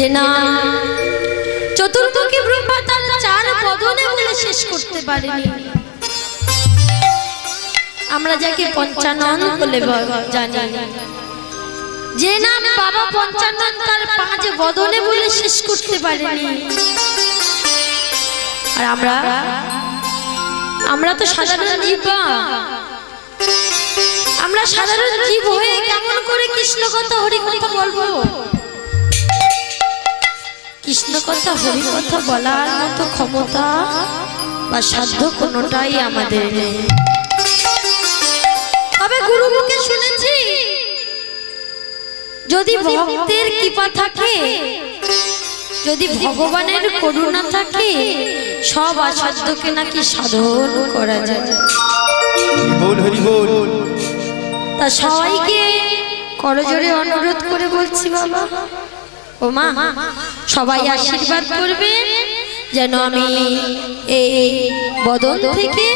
যে না চতুর্মুখী ব্রহ্মা তার চার বদনে বলে শেষ করতে পারেনি। আমরা যাকে পঞ্চানন বলে জানি, যে নাম বাবা পঞ্চানন তার পাঁচ বদনে বলে শেষ করতে পারেনি। আর আমরা তো সাধারণ জীব, আমরা সাধারণ জীব হয়ে কেমন করে কৃষ্ণ কথা হরি কথা বলবো? কৃষ্ণ কথা হরি কথা বলার মতো ক্ষমতা বা সাধ্য কোনোটাই আমাদের নেই। তবে গুরু মুখে শুনেছি, যদি ভক্তের কৃপা থাকে, যদি ভগবানের করুণা থাকে, সব অসাধ্যকে নাকি সাধন করা যায়। তা সবাইকে করজোড়ে অনুরোধ করে বলছি, বাবা ও মা, সবাই আশীর্বাদ করবেন যেন আমি এই বদন থেকে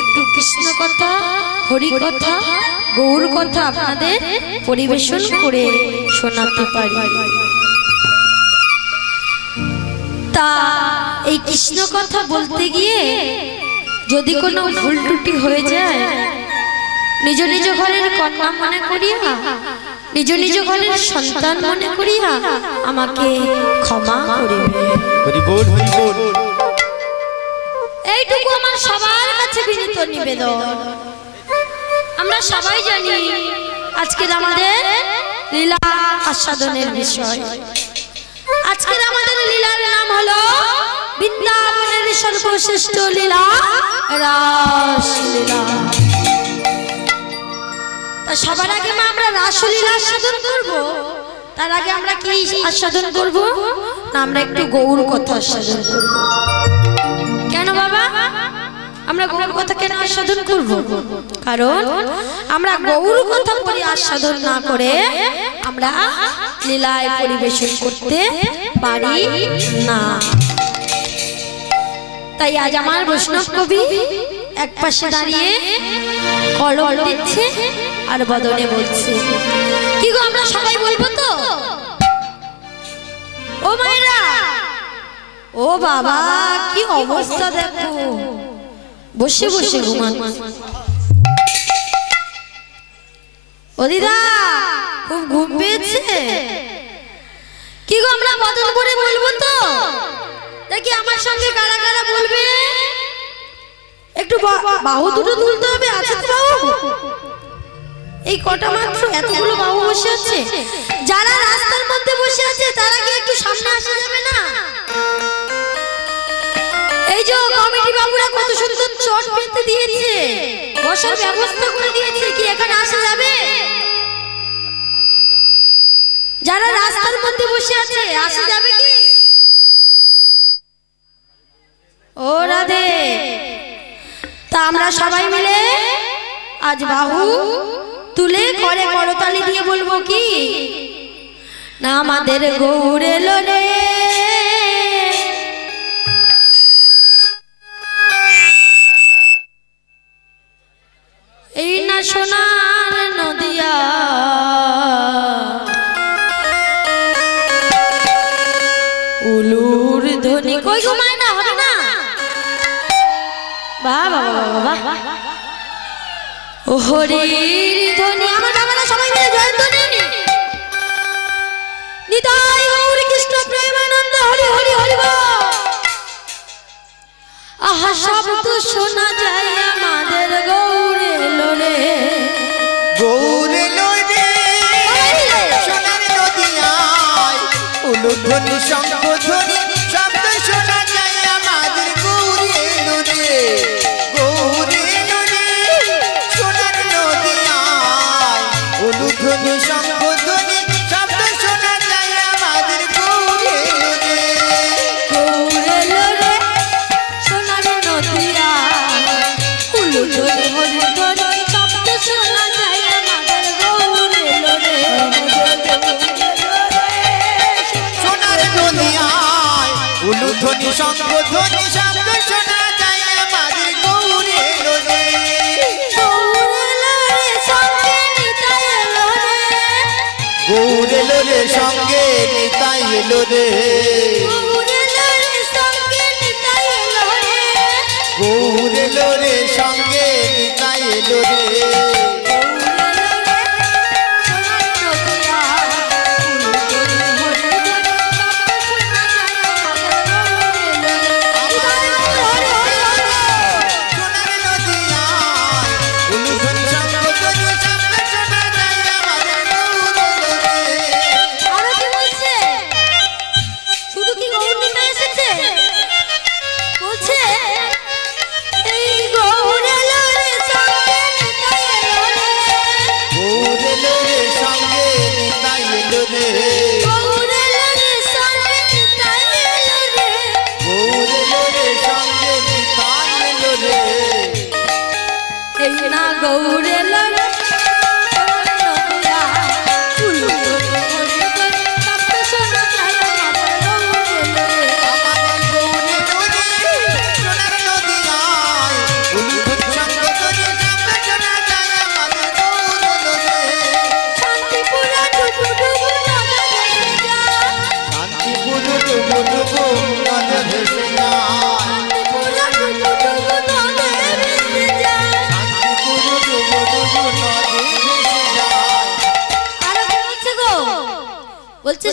একটু কৃষ্ণ কথা, হরি কথা, গৌর কথা আপনাদের পরিবেশন করে শোনাতে পারি। তা এই কৃষ্ণ কথা বলতে গিয়ে যদি কোনো ভুল ত্রুটি হয়ে যায়, নিজ নিজ ঘরের কন্যা মনে করিয়া, নিজ নিজ ঘরের সন্তান মনে করিয়া আমাকে ক্ষমা করিবে। এইটুকু আমার সবার কাছে বিনীত নিবেদন। আমরা সবাই জানি আজকের আমাদের লীলা আস্বাদনের বিষয়। আজকের আমাদের লীলার নাম হলো বৃন্দাবনের সর্বশ্রেষ্ঠ লীলা রাসলীলা। সবার আগে মা আমরা রাসলীলা আস্বাদন করব, তার আগে আমরা কি আস্বাদন করব না? আমরা একটু গৌর কথা আস্বাদন করব। কেন বাবা আমরা গৌর কথা কেন আস্বাদন করব? কারণ আমরা গৌর কথা পরি আস্বাদন না করে আমরা লীলায় পরিবেশন করতে পারি না। তাই আজ আমার বৈষ্ণব কবি এক পাশে দাঁড়িয়ে কলম দিচ্ছে আর বদনে বলছে। কি গো আমরা সবাই বলবো তো? ও মায়েরা, ও বাবা, কি অবস্থা দেখো, বসে বসে ঘুমান। ও দিদা, খুব ঘুম পেয়েছে। কি গো আমরা বদন করে বলবো তো? দেখি আমার সঙ্গে কারা কারা বলবে। একটু বাহু দুটো তুলতে হবে। আছে তো বাহু? এই কটা মাত্র, এতগুলো বাহু বসে আছে। যারা রাস্তার মধ্যে বসে আছে তারা কি একটু সামনে আসা যাবে না? এই যে কমিটি বাবুরা কত সুন্দর চট পেতে দিয়েছে, বসার ব্যবস্থা করে দিয়েছে, কি এখানে আসা যাবে? যারা রাস্তার মধ্যে বসে আছে আসা যাবে কি? ও রাধে। তা আমরা সবাই মিলে আজ বাহু তুলে করে করতালি দিয়ে বলবো কি না, আমাদের গৌর এলো রে, এই না সোনার নদিয়া, উলুর ধ্বনি। কই ঘুমায় না, হবে না? বাবা বাবা, ও হরির ধ্বনি। আমার বাবারা সবাই মিলে জয়ধ্বনি। নিতাই গৌর কৃষ্ণ প্রেমানন্দ, হরি হরি হরি বল। আহা শব্দ শোনা যায় আমাদের গৌর এলো রে, গৌর এলো রে, সোনার নদিয়ায় উলুধ্বনি শঙ্খধ্বনি শব্দ শোনা যায় আমাদের গৌর এলো রে, গৌর এলো রে, সোনার নদিয়ায় উলুধ্বনি শঙ্খধ্বনি শব্দ শোনা যায় আমাদের গৌর এলো রে, গৌর এলো রে, সোনার নদিয়ায় উলুধ্বনি হরিধ্বনি শব্দ শোনা যায় আমাদের গৌর এলো রে, সোনার নদিয়ায় উলুধ্বনি শঙ্খধ্বনি শব্দ শোনা যায় আমাদের গৌর এলো রে, গৌর এলো রে, সঙ্গে নিতাই এলো রে, গৌর গৌর এলো রে সঙ্গে নিতাই এলো রে গৌর এলো রে সঙ্গে নিতাই এলো রে গৌর এলো রে সঙ্গে নিতাই এলো রে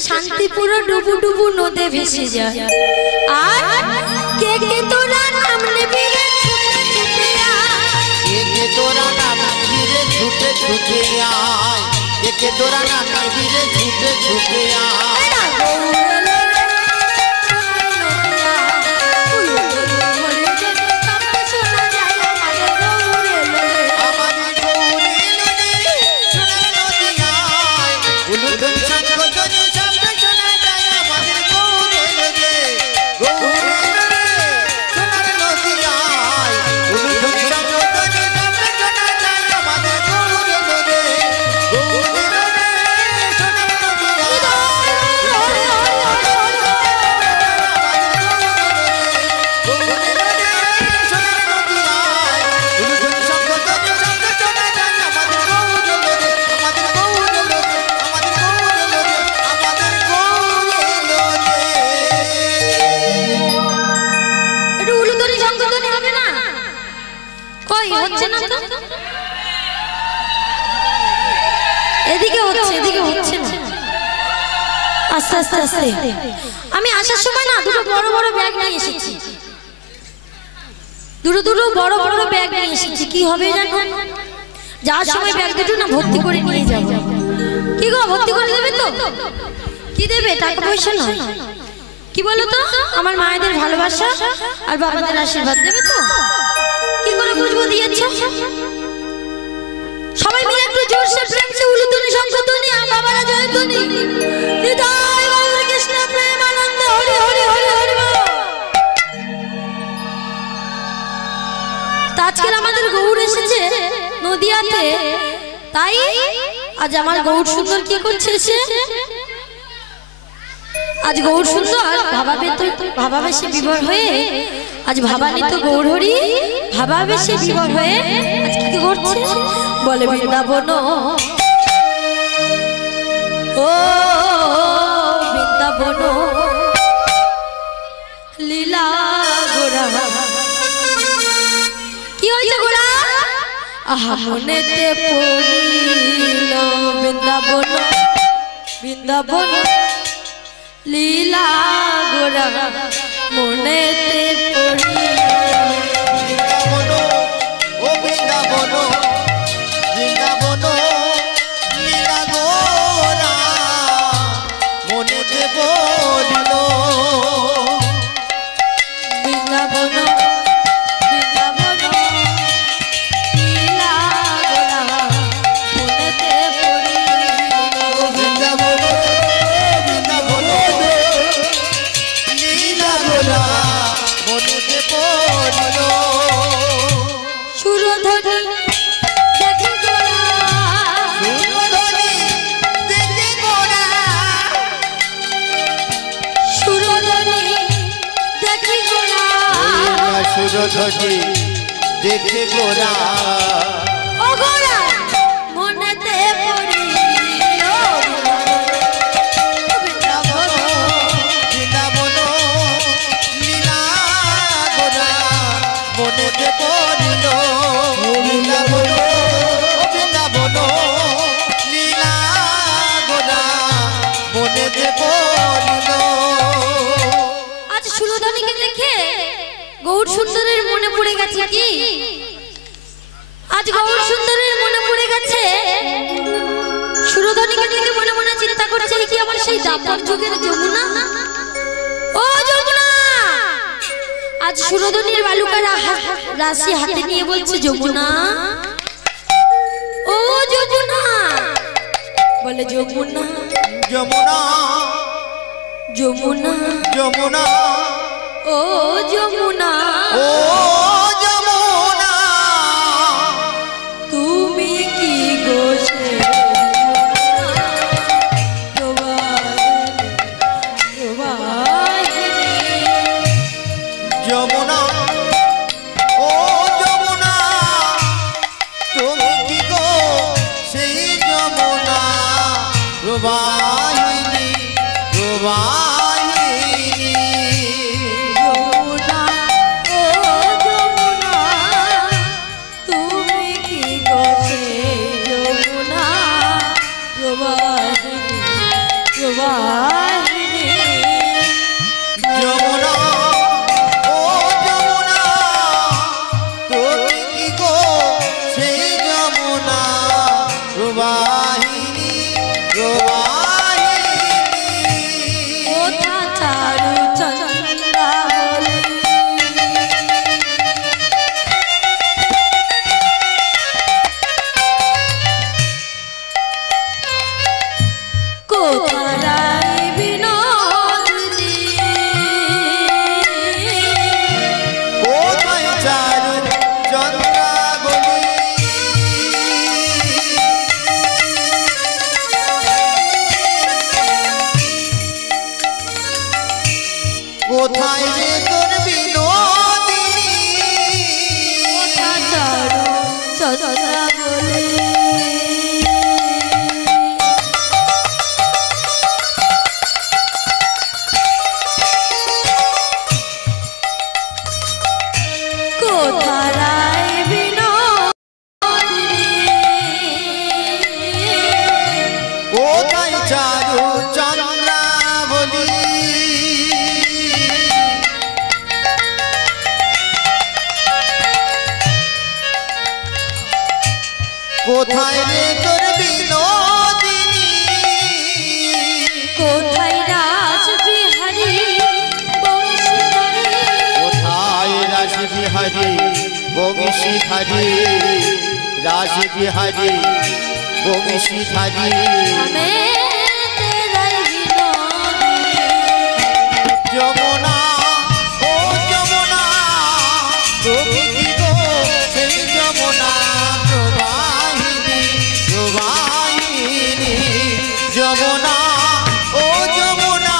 শান্তিপুর ডুবু ডুবু নদে ভেসে যায় আর কে কে তোরা নাম নিবি রে ছুটে ছুটে আয় কে কে তোরা নাম নিবি রে ছুটে ছুটে আয় কে কে তোরা নাম নিবি রে ছুটে ছুটে আয় আস্তে আস্তে আস্তে আমি আসার সময় না দুটো বড় বড় ব্যাগ নিয়ে এসেছি দুটো বড় বড় ব্যাগ নিয়ে এসেছি কি হবে জানো যাওয়ার সময় ব্যাগ দুটো না ভর্তি করে নিয়ে যাব কি গো ভর্তি করে দেবে তো কি দেবে টাকা পয়সা না কি বলো তো আমার মায়েদের ভালোবাসা আর বাবাদের আশীর্বাদ দেবে তো কি করে বুঝবো দিয়েছ সবাই মিলে একটু জোরসে প্রেম সে উলুধ্বনি শঙ্খধ্বনি আর বাবারা জয়ধ্বনি নিতাই গৌর কৃষ্ণ প্রেম আনন্দ হরি হরি হরি হরি বল আজকে আমাদের গৌর এসেছে নদিয়াতে তাই আজ আমার গৌর সুন্দর কি করছে এসে আজ গৌর সুন্দর ভাবাবেশে বিভোর হয়ে আজ ভাবানিত গৌর হরি ভাবাবেশে বিভোর হয়ে আজ কি করছে বলে বৃন্দাবন ও বৃন্দাবন লীলা গোরা কি হয়েছে গোরা আহা মনেতে পড়িল বৃন্দাবন বৃন্দাবন লীলা গোরা মনেতে পড়িল ও বৃন্দাবন বৃন্দাবন লীলা গোরা মনেতে পড়িল বৃন্দাবন বৃন্দাবন লীলা গোরা মনেতে পড়িল বৃন্দাবন বৃন্দাবন লীলা গোরা মনেতে পড়িল সুরধনি দেখে গোরা সুরধনি দেখে গোরা সুরধনি দেখে গোরা সুরধনি দেখে গোরা ও গোরা মনেতে পড়িল গৌর সুন্দরের মনে পড়ে গেছে কি? আজ গৌর সুন্দরের মনে পড়ে গেছে। সুরধনীকে দেখে মনে মনে চিন্তা করছে কি আমার সেই দাপর যুগের যমুনা। ও যমুনা! আজ সুরধনীর বালুকা রাশি হাতে নিয়ে বলছে যমুনা, ও যমুনা, বলে যমুনা যমুনা যমুনা যমুনা ও যমুনা, ও যমুনা তুমি কি গো সে যমুনা, ও যমুনা তুমি কি গো সেই যমুনা প্রবাহিনী প্রবাহিনী যমুনা, ও যমুনা, তুমি কি গো সে যমুনা প্রবাহিনী প্রবাহিনী। যমুনা, ও যমুনা তুমি কি গো সেই যমুনা প্রবাহিনী প্রবাহিনী। কোথা চারু চন্দ্রাবলী, কোথা রায় বিনোদিনী, কোথায় চারু চন্দ্রাবলী, কোথায় রে তোর বিনোদিনী, কোথা চারু চন্দ্রাবলী। কোথা রায় বিনোদিনী, কোথায় চারু চন্দ্রাবলী, কোথায় রে তোর বিনোদিনী, কোথায় রাজ বিহারী বংশীধরী, কোথায় রাশি বিহারী বংশীধারী, রাশি বিহারী বংশীধারী। আমি তেরাই বিনোদিনী। যমুনা, ও যমুনা তুমি কি গো সেই যমুনা প্রবাহিনী প্রবাহিনী। যমুনা, ও যমুনা,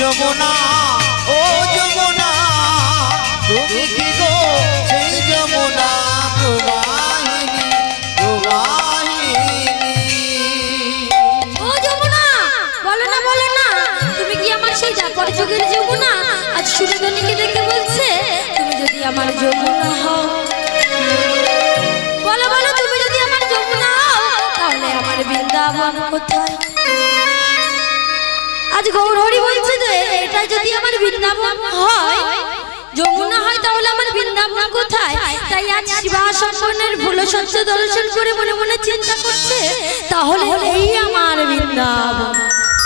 যমুনা, ও যমুনা তুমি কি গো সেই যমুনা প্রবাহিনী প্রবাহিনী। ও যমুনা, বলো না বলো না, তুমি কি আমার সেই দাপর যুগের যমুনা? আজ সুরধনীকে দেখে বলছে তুমি যদি আমার যমুনা হও, বলো বলো, তুমি যদি আমার যমুনা হও তাহলে আমার বৃন্দাবন কোথায়? আজ গৌরহরি বলছে যে এটা যদি আমার বৃন্দাবন হয়, যমুনা হয়, তাহলে আমার বৃন্দাবন কোথায়? তাই আজ শিবাসনের ফুলসজ্জ দর্শন করে মনে মনে চিন্তা করছে তাহলে এই আমার বৃন্দাবন।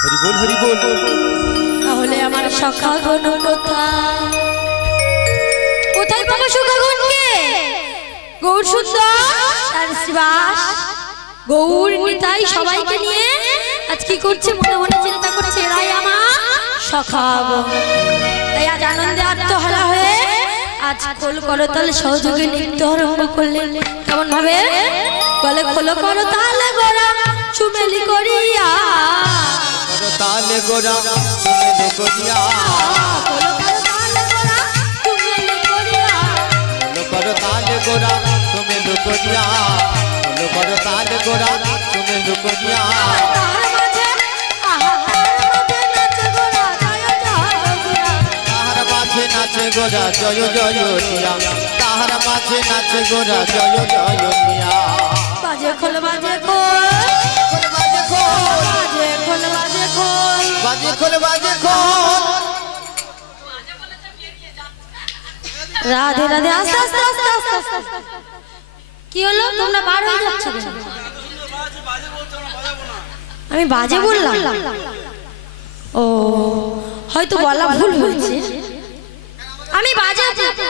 হরি বল হরি বল। তাহলে আমার সখাগণ কোথায়? কোথায় পাবো সখাগণকে? গৌর সুন্দর তার শিবাস গৌর নিতাই সবাইকে নিয়ে আজ কি করছে মনে মনে চিন্তা করছে এরাই আমার সখাগণ। তাই আজ আনন্দে আত্মহারা হয়ে আজ খোল করতাল সহযোগে নৃত্য আরম্ভ করলেন। কেমন ভাবে? বলে খোলো করতাল গোরা চুমেলি করিয়া, তালে গোরা তুমি করিয়া, খোলো করতাল গোরা চুমেলি করিয়া, কর তালে গোরা তুমি করিয়া, কর তালে গোরা তুমি করিয়া। তাহার মাঝে নাচে গোরা জয় জয় গোরা, তাহার মাঝে নাচে গোরা জয় জয় দিয়া, তাহার মাঝে নাচে গোরা জয় জয় দিয়া। বাজে খোল বাজে খোল, বাজে খোল বাজে খোল বাজে খোল, বাজে খোল বাজে খোল। রাধে রাধে। আস্তে আস্তে আস্তে আস্তে আস্তে। কি হলো তোমরা বার হয়ে যাচ্ছ কেন? আমি বাজে বললাম? ও হয়তো বলা ভুল হয়েছে। আমি বাজে,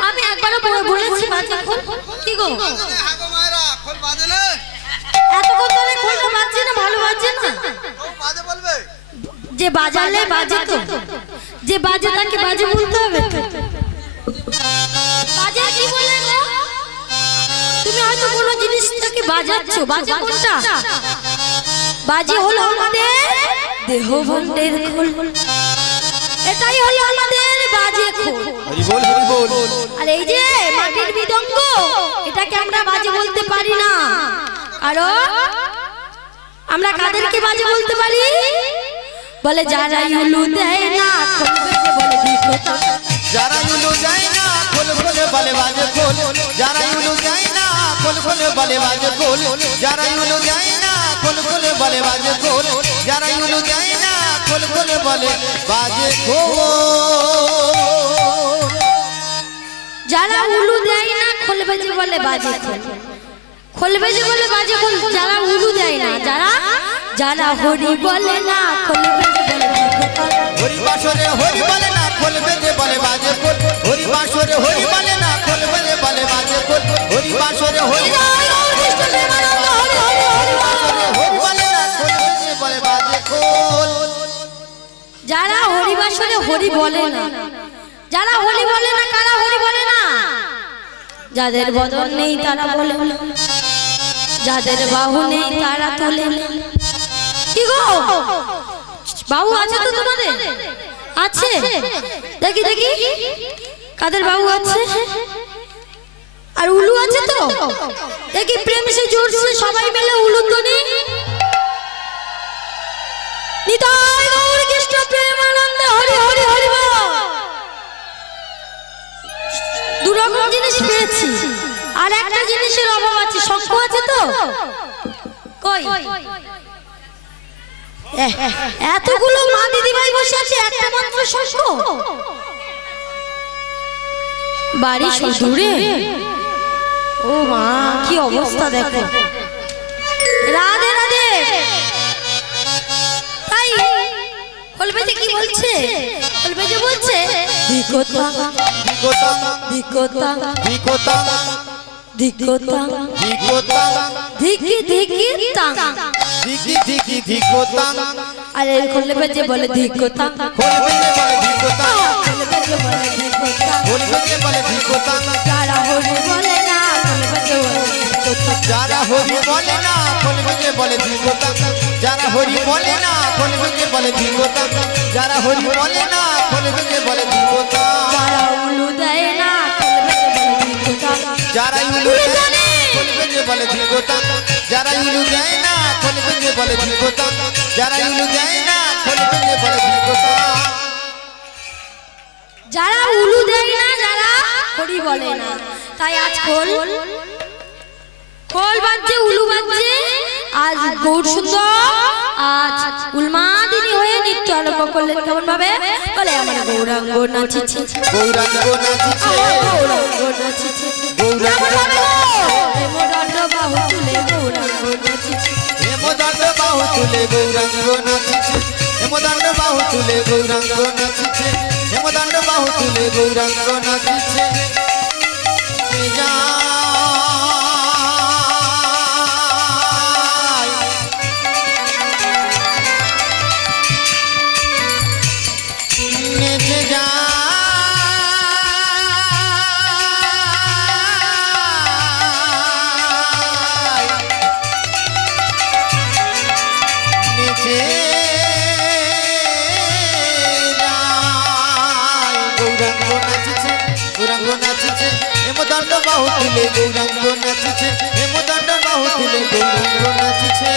আমি একবারও বলেছি বাজে খোল। কি গো এতক্ষণ ধরে খোলটা বাজছে না? ভালো বাজছে না? যে বাজালে বাজে তো, যে বাজে তাকে বাজে বলতে হবে তো। বাজে কি বলে গো? তুমি হয়তো কোনো জিনিসটাকে বাজাচ্ছো। বাজে কোনটা? বাজে হলো আমাদের দেহ ভাণ্ডের খোল। এটাই হলো আমাদের বাজে খোল। হরি বল হরি বল। আর এই যে মাটির মৃদঙ্গ, এটাকে আমরা বাজে বলতে পারি না। কারণ আমরা কাদেরকে বাজে বলতে পারি? বলে যারা উলু দেয় না খোল বেজে বলে ধিকোতা। যারা উলু দেয় না খোল খোলে বলে বাজে খোল। যারা উলু দেয় না খোল খোলে বলে বাজে খোল। যারা উলু দেয় না খোল খোলে বলে বাজে খোল। যারা উলু দেয় না খোল খোলে বলে বাজে খোল। যারা উলু দেয় না খোল বেজে বলে বাজে খোল। খোল বেজে বলে বাজে খোল যারা উলু দেয় না। যারা যারা হরি বলে না খোল বেজে বলে ধিকোতা। হরি বাসরে হরি বলে না খোল বেজে বলে বাজে খোল। হরি বাসরে হরি বলে না খোল বেজে বলে বাজে খোল। হরি বাসরে হরি বলে না খোল বেজে বলে বাজে খোল। যারা হরি বাসরে হরি বলে না, যারা হরি বলে না, কারা হরি বলে না? যাদের বদন নেই তারা বলে না, যাদের বাহু নেই তারা তোলে না। কি গো বাহু আছে তো তোমাদের? আছে? দেখি দেখি কাদের বাহু আছে? আর উলু আছে তো? দেখি প্রেম সে জোরছে সবাই মিলে উলু ধ্বনি। নিতাই গৌর কৃষ্ণ প্রেমানন্দে হরি হরি হরি বল। দুরকম জিনিস পেয়েছি, আর একটা জিনিসের অভাব আছে। শঙ্খ আছে তো? কই এতগুলো মা দিদি ভাই বসে আছে, একটা মাত্র শঙ্খ? বাড়ি দূরে? ও মা কি অবস্থা দেখো। রাধে রাধে। তাই খোলবেজে কি বলছে? খোলবেজে বলছে ধিকোতা ধিকোতা ধিকোতা ধিকোতা ধিকোতা ধিকোতা ধিকি ধিকি তা। ধিকি ধিকি ধিকোতা। আরে খোলবেজে বলে ধিকোতা। খোল বেজে বলে ধিকোতা। খোলবেজে বলে ধিকোতা। খোল বেজে বলে ধিকোতা। যারা হরি বলে না খোলবেজে বলে ধিকোতা। যারা হরি বলে না খোল বেজে বলে ধিকোতা। যারা হরি বলে না খোল বেজে বলে ধিকোতা। যারা হরি বলে না খোল বেজে বলে ধিকোতা। যারা উলু দেয় না খোলবেজে বলে ধিকোতা। যারা উলু দেয় না খোল বেজে বলে ধিকোতা। যারা উলু দেয় না খোল বেজে বলে ধিকোতা। যারা উলু দেয় না খোল বেজে বলে ধিকোতা। যারা উলু দেয় না, যারা হরি বলে না। তাই আজ খোল খোল বাজছে, উলু বাজছে। আজ গৌর সুন্দর আজ উলমাদিনী হয়ে নৃত্য আরম্ভ করলেন। কেমন ভাবে? বলে আমার গৌরাঙ্গ নাচিছে, গৌরাঙ্গ নাচিছে, গৌরাঙ্গ নাচিছে, গৌরাঙ্গ হেমদণ্ড বাহু তুলে গৌরাঙ্গ নাচিছে, হেমদণ্ড বাহু তুলে গৌরাঙ্গ নাচিছে, হেমদণ্ড বাহু তুলে গৌরাঙ্গ নাচিছে, হেমদণ্ড বাহু তুলে গৌরাঙ্গ নাচিছে। হেমদণ্ড বাহু তুলে গৌরাঙ্গ নাচিছে, হেমদণ্ড বাহু তুলে গৌরাঙ্গ নাচিছে।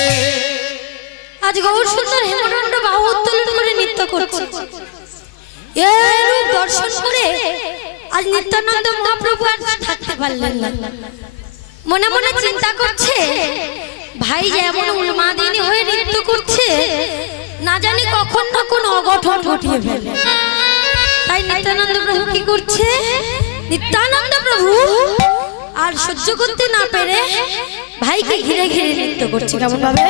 আজ গৌর সুন্দর হেমদণ্ড বাহু উত্তোলন করে নৃত্য করছে। এই রূপ দর্শন করে আজ নিত্যানন্দ মহাপ্রভু আর থাকতে পারলেন না। মনে মনে চিন্তা করছে, ভাই যেমন উন্মাদিনী হয়ে নৃত্য করছে, না জানি কখন না কোন অঘটন ঘটিয়ে ফেলে। তাই নিত্যানন্দ প্রভু কি করছে? নিত্যানন্দ প্রভু আর সহ্য করতে না পেরে ভাইকে ঘিরে ঘিরে নৃত্য করছে। কেমন ভাবে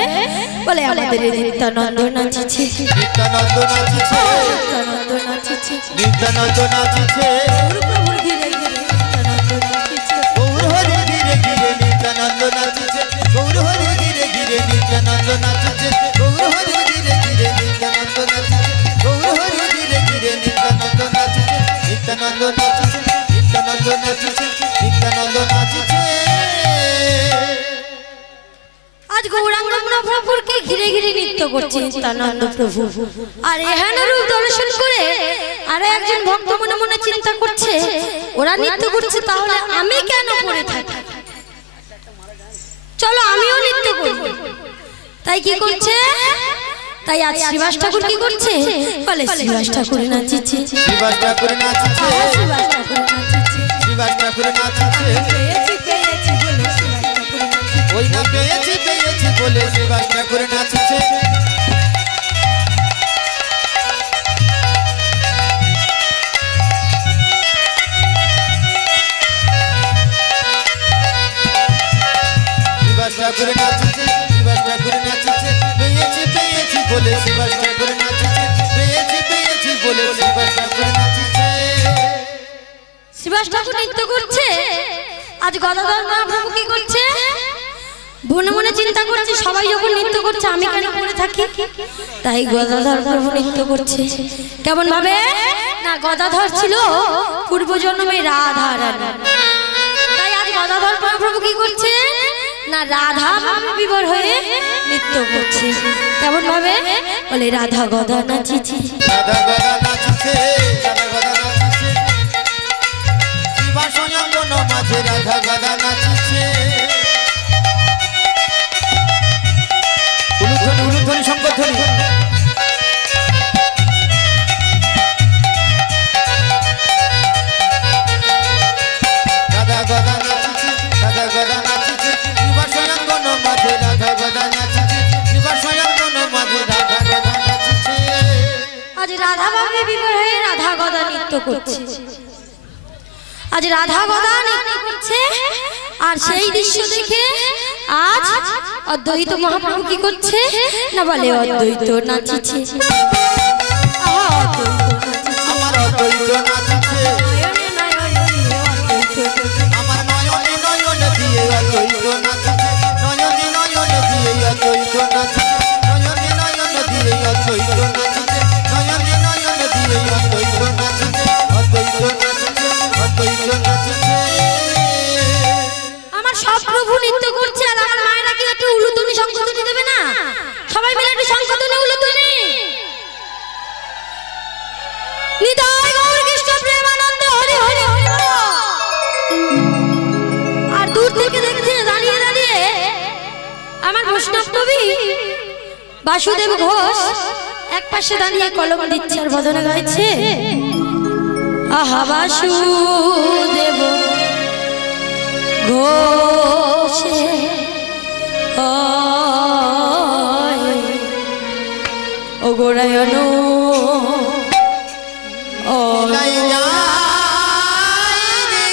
বলে আমাদের নিত্যানন্দ নাচিছে, নিত্যানন্দ নাচিছে, নিত্যানন্দ নাচিছে, নিত্যানন্দ নাচিছে, প্রভু ঘিরে ঘিরে নিত্যানন্দ নাচিছে, গৌর হরি ধীরে ধীরে নিত্যানন্দ নাচিছে, গৌর হরি ধীরে ধীরে নিত্যানন্দ নাচিছে, গৌর হরি ধীরে ধীরে নিত্যানন্দ নাচিছে, গৌর হরি ধীরে ধীরে নিত্যানন্দ নাচিছে, নিত্যানন্দ নাচিছে, নিত্যানন্দ নাচিছে, নিত্যানন্দ নাচিছে। আজ গৌরাঙ্গ প্রভুকে ঘিরে ঘিরে নৃত্য করছে নিত্যানন্দ প্রভু। আর এহেন রূপ দর্শন করে আর একজন ভক্ত মনে মনে চিন্তা করছে, ওরা নৃত্য করছে তাহলে আমি কেন পড়ে থাকি, চলো আমিও নৃত্য করব। তাই কি করছে, তাই আজ শ্রীবাস ঠাকুর কি করছে, বলে শ্রীবাস ঠাকুর নাচিছে, শ্রীবাস ঠাকুর নাচিছে, শ্রীবাস ঠাকুর নাচিছে, শ্রীবাস ঠাকুর নাচিছে, পেয়েছি পেয়েছি বলে শ্রীবাস ঠাকুর নাচিছে। ওই না পেয়েছি পেয়েছি বলে শ্রীবাস ঠাকুর নাচিছে। শ্রীবাস ঠাকুর নাচিছে, শ্রীবাস ঠাকুর নাচিছে, পেয়েছি পেয়েছি বলে শ্রীবাস ঠাকুর নাচিছে, পেয়েছি পেয়েছি বলে শ্রীবাস ঠাকুর নাচিছে। শ্রীবাস ঠাকুর নৃত্য করছে, আজ গদাধর মহাপ্রভু কি করছে, মনে মনে চিন্তা করছে সবাই যখন নৃত্য করছে আমি কেন পড়ে থাকি, তাই গদাধর প্রভু নৃত্য করছে। কেমন ভাবে না, গদাধর ছিল পূর্বজন্মে রাধা রানী, তাই আজ গদাধর মহাপ্রভু কি করছে না, রাধা বিবর হয়ে নৃত্য করছে। কেমন ভাবে বলে রাধা গদা নাচিছে, রাধা গদা নাচিছে, রাধা গদা নাচিছে, শ্রীবাস অঙ্গন মাঝে রাধা গদা নাচিছে। উলুধ্বনি উলুধ্বনি শঙ্করধ্বনি। রাধা গদা নাচিছে, রাধা গদা নাচিছে, শ্রীবাস অঙ্গন মাঝে রাধা গদা নাচিছে, শ্রীবাস অঙ্গন মাঝে রাধা গদা নাচিছে। আজ রাধা ভাবে বিবর হয়ে রাধা গদা নৃত্য করছে, আজ রাধা গদা নৃত্য করছে। আর সেই দৃশ্য দেখে আজ অদ্বৈত মহাপ্রভু কি করছে না, বলে অদ্বৈত নাচিছে, আমার অদ্বৈত নাচিছে, আমার নয়নে নয়ন দিয়ে অদ্বৈত নাচিছে, নয়নে নয়ন দিয়ে অদ্বৈত নাচিছে, নয়নে নয়ন দিয়ে অদ্বৈত নাচিছে, নয়নে নয়ন দিয়ে অদ্বৈত নাচিছে, অদ্বৈত নাচিছে, অদ্বৈত নাচিছে। আমার সব প্রভু নৃত্য করছে, আর আমার মায়েরা কি একটু উলুধ্বনি শঙ্খধ্বনি দেবে না, সবাই মিলে একটু শঙ্খধ্বনি উলুধ্বনি। নিতাই গৌর কৃষ্ণ প্রেমানন্দ হরি হরি হরি বল। আর দূর থেকে দেখছে দাঁড়িয়ে দাঁড়িয়ে আমার বৈষ্ণব কবি বাসুদেব ঘোষ এক পাশে দাঁড়িয়ে কলম দিচ্ছে আর বদনে গাইছে, আহা বাসুদেব ঘোষে ও গোরায়ণ ও লাই যায় রে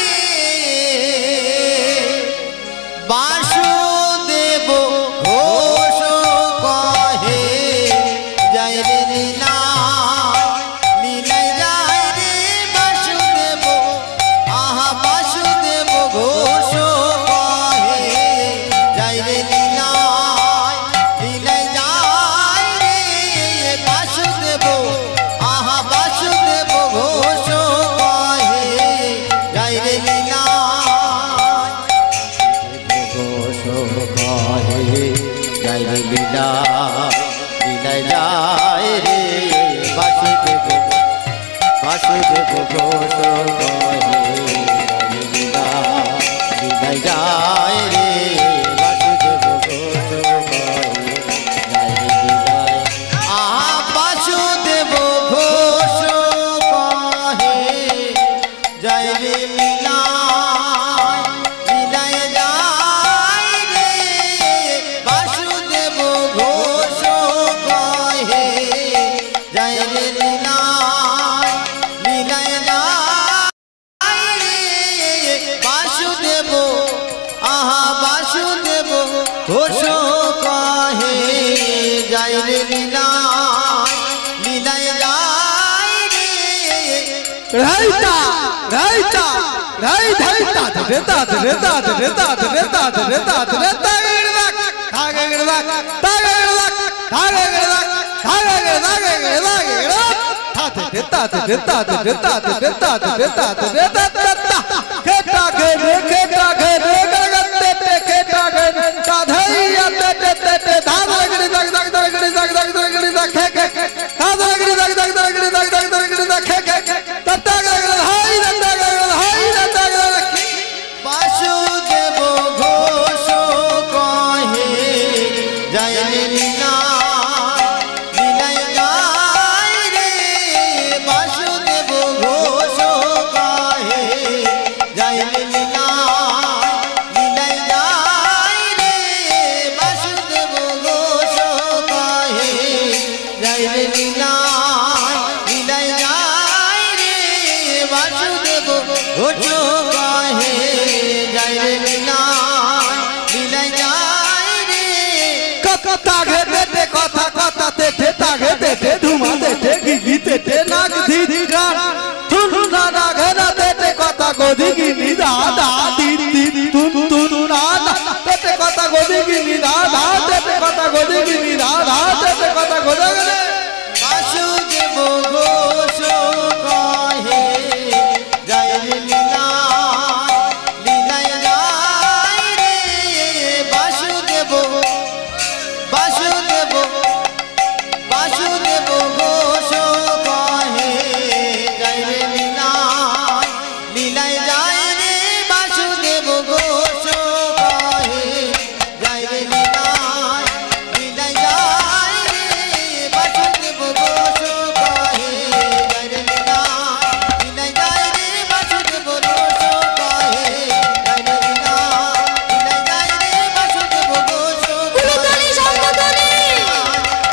বাসুদেব ঘোষ কহে, যায় রে লীলা লীলাই যায় রে বাসুদেব, আহা বাসুদেব ঘোষ কহে, যায় রে লীলা লীলাই যায় রে বাসুদেব, আহা বাসুদেব ঘোষ কহে, যায় রে লীলা ঘোষ কহে, যায় রে লীলা লীলাই যায় রে বাসুদেব, বাসুদেব ঘোষ কহে, লীলা লীলাই যায় রে বাসুদেব ঘোষ কহে, যায় রে লীলাই। আহা বাসুদেব ঘোষ কহে, যায় রে লীলা লীলাই যায় রে বাসুদেব ঘোষ কহে, যায় রে লীলা লীলাই যায় রে রাইতা রাইতা রাই ধাইতা রেতা রেতা রেতা রেতা রেতা রেতা গড়বাক তাগে গড়বাক তাগে গড়বাক তাগে গড়বাক তাগে গড়বাক তাগে গড়বাক তাতে রেতা রেতা রেতা রেতা রেতা রেতা রেতা খেটা ঘরে গড়গতে খেটা ঘরে কাধাইয়া তে তে ধার গড়ি দাগ দাগ দাগ গড়ি দাগ দাগ দাগ গড়ি দাগ খে খে ধার গড়ি দাগ দাগ দাগ গড়ি দাগ দাগ দাগ গড়ি দাগ খে খে তত্তা গড় হাই তত্তা গড় হাই তত্তা গড় বাসুদেব ঘোষ কহে যায় লীলা লীলাই যায় রে বাসুদেব ঘোষ কহে যায় লীলা লীলাই যায় রে বাসুদেব ঘোষ কহে যায় লীলা লীলাই যায় রে বাসুদেব ঘোষ কহে যায় রে লীলা লীলাই যায় রে কথা ঘেতে কথা কথা তে তাগে তে ধুমা তে গিতে তে নাগ দি গান থুন না না ঘেরা তে কথা গদি গি দা দা দি দি তুন তুন না তে কথা গদি গি দা দা তে কথা গদি গি দা দা তে কথা গদা গলে বাসুদেব ঘোষ কহে যায় রে লীলা লীলাই যায় রে বাসুদেব বাসুদেব বাসুদেব ঘোষ কহে যায় রে লীলা লীলাই যায় রে বাসুদেব ঘোষ কহে যায় রে লীলা লীলাই যায় রে বাসুদেব ঘোষ কহে যায় রে লীলা লীলাই যায় রে বাসুদেব ঘোষ কহে যায় রে লীলা লীলাই যায় রে বাসুদেব ঘোষ উলুধ্বনি শঙ্খধ্বনি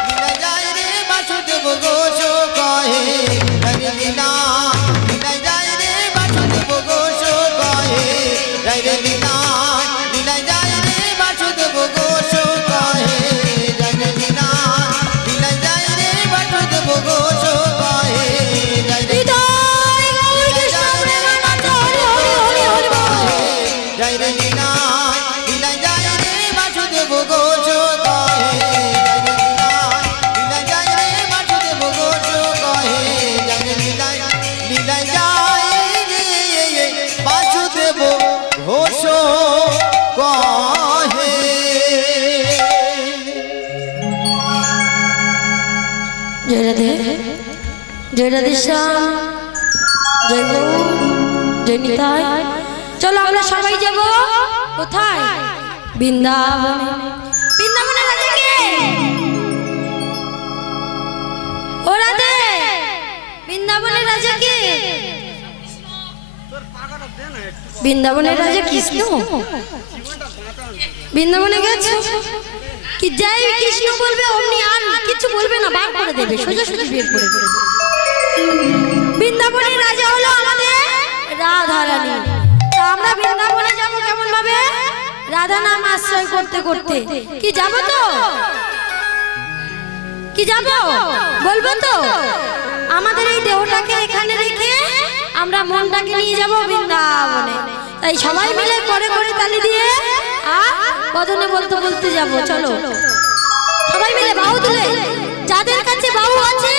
লীলা যায় রে বাসুদেব ঘোষ কহে যায় রে লীলা লীলাই যায় রে বাসুদেব ঘোষ কহে যায় রে লীলা লীলাই যায় রে বাসুদেব ঘোষ কহে যায় রে লীলা লীলাই যায় রে বাসুদেব ঘোষ কহে যায় রে হৃদয় গৌর কৃষ্ণ প্রেমানন্দ হরি হরি হরি হরি বল। যায় রে লীলা লীলাই যায় রে বাসুদেব ঘোষ কহে যায় রে লীলা লীলাই যায় রে বাসুদেব ঘোষ কহে যায় রে লীলা লীলাই যায় রে বাসুদেব ঘোষ কহে। জয় রাধে জয় রাধে শ্যাম জয় গৌর জয় নিতাই। চলো আমরা সবাই যাব কোথায়? বৃন্দাবনে। বৃন্দাবনের রাজা কে? ও রাধে, বৃন্দাবনের রাজা কে? বৃন্দাবনের রাজা কৃষ্ণ। বৃন্দাবনে গেছে কি যাই কৃষ্ণ বলবে অমনি আর কিছু বলবে না, বার করে দেবে, সোজা সোজা বের করে দেবে। বৃন্দাবনের রাজা হলো আমাদের রাধা রানী। তা আমরা বৃন্দাবনে যাব কেমন ভাবে? রাধা নাম আশ্রয় করতে করতে। কি যাব তো? কি যাব? বলবো তো? আমাদের এই দেহটাকে এখানে রেখে আমরা মনটাকে নিয়ে যাব বৃন্দাবনে। তাই সবাই মিলে করে করে তালি দিয়ে আর বদনে বলতে বলতে যাব। চলো সবাই মিলে বাহু তুলে, যাদের কাছে বাহু আছে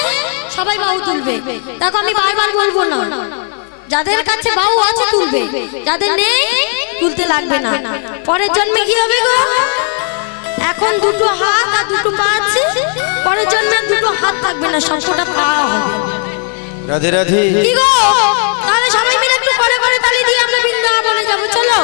সবাই বাহু তুলবে। দেখো আমি বারবার বলবো না, যাদের কাছে বাহু আছে তুলবে, যাদের নেই তুলতে লাগবে না। পরের জন্মে কি হবে গো? এখন দুটো হাত আর দুটো পা আছে, পরের জন্মে দুটো হাত থাকবে না, সবকটা পা হবে। রাধে রাধে। কি গো, তাহলে সবাই মিলে একটু করে করে তালি দিয়ে আমরা বৃন্দাবনে যাবো। চলো।